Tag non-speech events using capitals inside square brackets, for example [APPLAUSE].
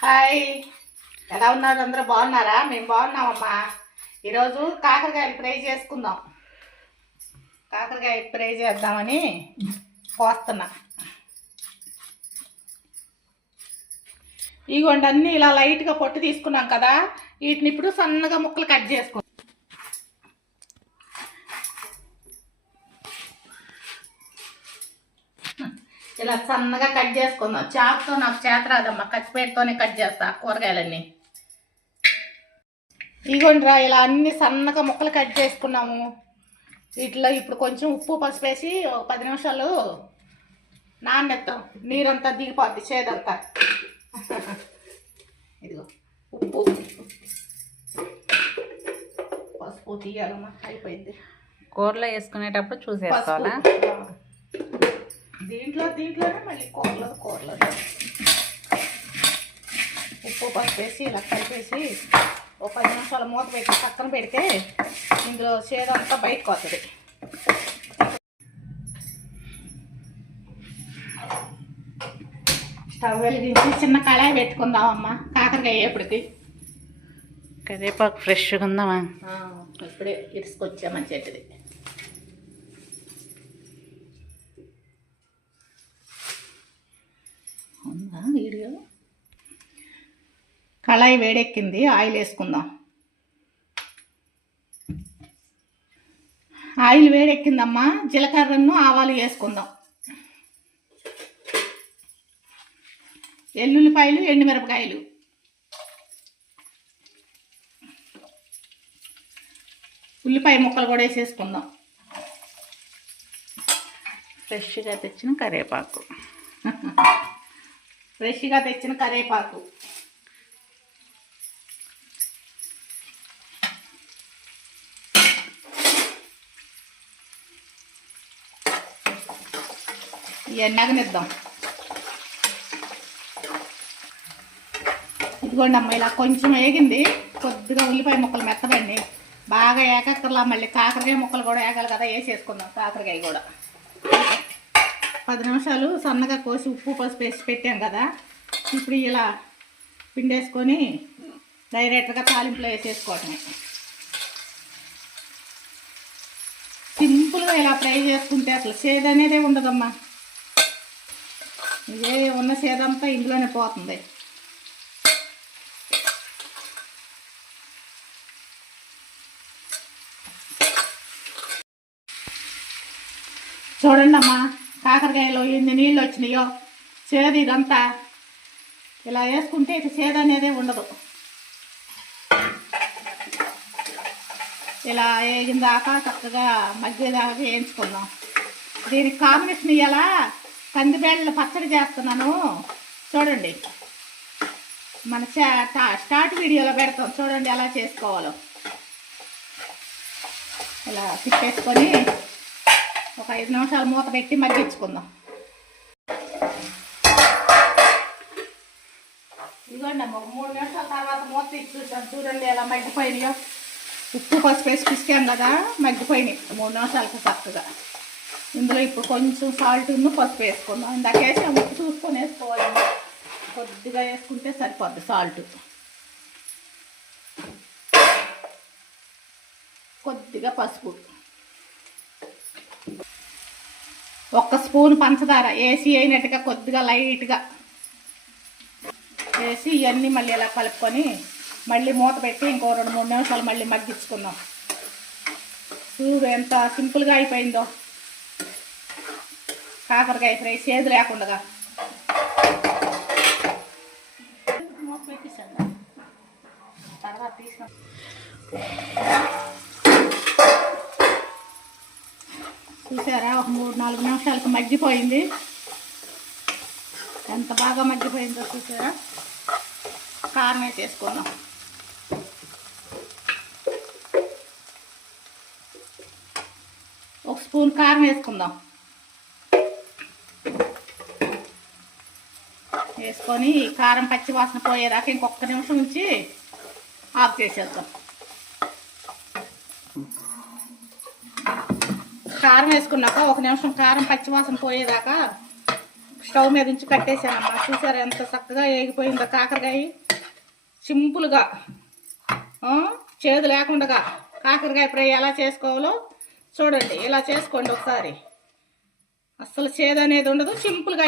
Hi. ఎలా ఉన్నారు? అందరూ బాగున్నారా? మేము బాగున్నామమ్మా. ఈరోజు కాకరకాయలు ఫ్రై చేసుకుందాం. కాకరకాయ ఫ్రై చేద్దామని కోస్తున్నా. ఇగోండి అన్నీ ఇలా లైట్గా పొట్టు తీసుకున్నాం కదా వీటిని ఇప్పుడు సన్నగా ముక్కలు కట్ చేసుకుందాం. ఇలా సన్నగా కట్ చేసుకుందాం. చాకుతో నాకు చేత రాదమ్మా. కచ్చిపేటతోనే కట్ చేస్తా కూరగాయలన్నీ. ఇగోండిరా ఇలా అన్ని సన్నగా ముక్కలు కట్ చేసుకున్నాము. వీటిలో ఇప్పుడు కొంచెం ఉప్పు పసుపు వేసి ఒక పది నిమిషాలు నానెత్తాం. నీరంతా దిగిపోద్ది చేదంతా. ఇదిగో ఉప్పు. పసుపు తీయాలమ్మా అయిపోయింది. కూరలో వేసుకునేటప్పుడు చూసేసుకోవాలా. దీంట్లో దీంట్లోనే మళ్ళీ కూరలో కూరలో. ఉప్పు పసుపు వేసి ఇలా కలిపేసి ఒక పది నిమిషాలు మూత పెట్టి పక్కన పెడితే ఇందులో చేదంతా బయటకు వస్తుంది స్టవ్ వెలిగించి చిన్న కళాయి పెట్టుకుందామమ్మా కాకరకాయ ఎప్పటికి కరివేపాకు ఫ్రెష్గా ఉందామా ఇప్పుడే ఇరుసుకొచ్చామని చెట్టుది ఉందా వీడియో? కళాయి వేడెక్కింది ఆయిల్ వేసుకుందాం. ఆయిల్ వేడెక్కిందమ్మా జీలకర్రను ఆవాలు వేసుకుందాం. ఎల్లుల్లిపాయలు ఎండుమిరపకాయలు. ఉల్లిపాయ ముక్కలు కూడా వేసేసుకుందాం. ఫ్రెష్గా తెచ్చిన కరివేపాకు [LAUGHS] ఫ్రెష్గా తెచ్చిన కరివేపాకు ఇవన్నీ అగనిద్దాం ఇదిగోండి అమ్మ ఇలా కొంచెం వేగింది. కొద్దిగా ఉల్లిపాయ ముక్కలు మెత్తబండి బాగా ఏకక్కర్లా మళ్ళీ కాకరకాయ ముక్కలు కూడా వేగాలి కదా వేసేసుకుందాం కాకరకాయ కూడా. పది నిమిషాలు సన్నగా కోసి ఉప్పు పసుపు వేసి పెట్టాం కదా. ఇప్పుడు ఇలా పిండేసుకొని డైరెక్ట్గా తాలింపులో వేసేసుకోవటమే. సింపుల్గా ఇలా ఫ్రై చేసుకుంటే అసలు సేద అనేదే ఉండదమ్మా. ఇదే ఉన్న సేదంతా ఇందులోనే పోతుంది. చూడండి అమ్మా కాకరకాయలో ఎన్ని నీళ్ళు వచ్చినాయో చేదు ఇదంతా ఇలా వేసుకుంటే ఇక చేదు అనేదే ఉండదు. ఇలా వేగిన దాకా చక్కగా మధ్యదాకా వేయించుకుందాం. దీనికి కాంబినేషన్ ఇలా కందిబేళ్ళ పచ్చడి చేస్తున్నాను. చూడండి. మన చా- స్టార్ట్ వీడియోలో పెడతాం. చూడండి ఎలా చేసుకోవాలో. ఇలా తిప్పేసుకొని ఒక ఐదు నిమిషాలు మూత పెట్టి మగ్గించుకుందాం. ఇదిగోండి అమ్మ ఒక మూడు నిమిషాల తర్వాత మూత తీసి చూసాం చూడండి ఎలా మగ్గిపోయినాయో. ఉప్పు పసుపు వేసి పిసికాం కదా మగ్గిపోయినాయి. మూడు నిమిషాలకు చక్కగా. ఇందులో ఇప్పుడు కొంచెం సాల్ట్ పసుపు వేసుకుందాం. ఇందాక వేసి ఉప్పు చూసుకొని వేసుకోవాలి. కొద్దిగా వేసుకుంటే సరిపోద్ది సాల్ట్. కొద్దిగా పసుపు. ఒక్క స్పూన్ పంచదార వేసి అయినట్టుగా కొద్దిగా లైట్గా వేసి ఇవన్నీ మళ్ళీ ఇలా కలుపుకొని మళ్ళీ మూత పెట్టి ఇంకో రెండు మూడు నిమిషాలు మళ్ళీ మగ్గించుకుందాం. చూడు ఎంత సింపుల్గా అయిపోయిందో. కాకరకాయ ఫ్రై చేదు లేకుండా తర్వాత తీసిన. చూసారా? ఒక మూడు నాలుగు నిమిషాలకు మగ్గిపోయింది. ఎంత బాగా మగ్గిపోయిందో చూసారా? కారం వేసేసుకుందాం ఒక స్పూన్ కారం వేసుకుందాం. వేసుకొని కారం పచ్చి వాసన పోయేదాకా ఇంకొక నిమిషం ఉంచి ఆఫ్ చేసేద్దాం. కారం వేసుకున్నాక ఒక నిమిషం కారం పచ్చివాసన పోయేదాకా స్టవ్ మీద ఉంచి కట్టేశానమ్మా. చూసారా ఎంత చక్కగా వేగిపోయిందో కాకరకాయ? సింపుల్గా. చేదు లేకుండా కాకరకాయ ఫ్రై ఎలా చేసుకోవాలో చూడండి. ఇలా చేసుకోండి ఒకసారి. అస్సలు చేదు అనేది ఉండదు. సింపుల్గా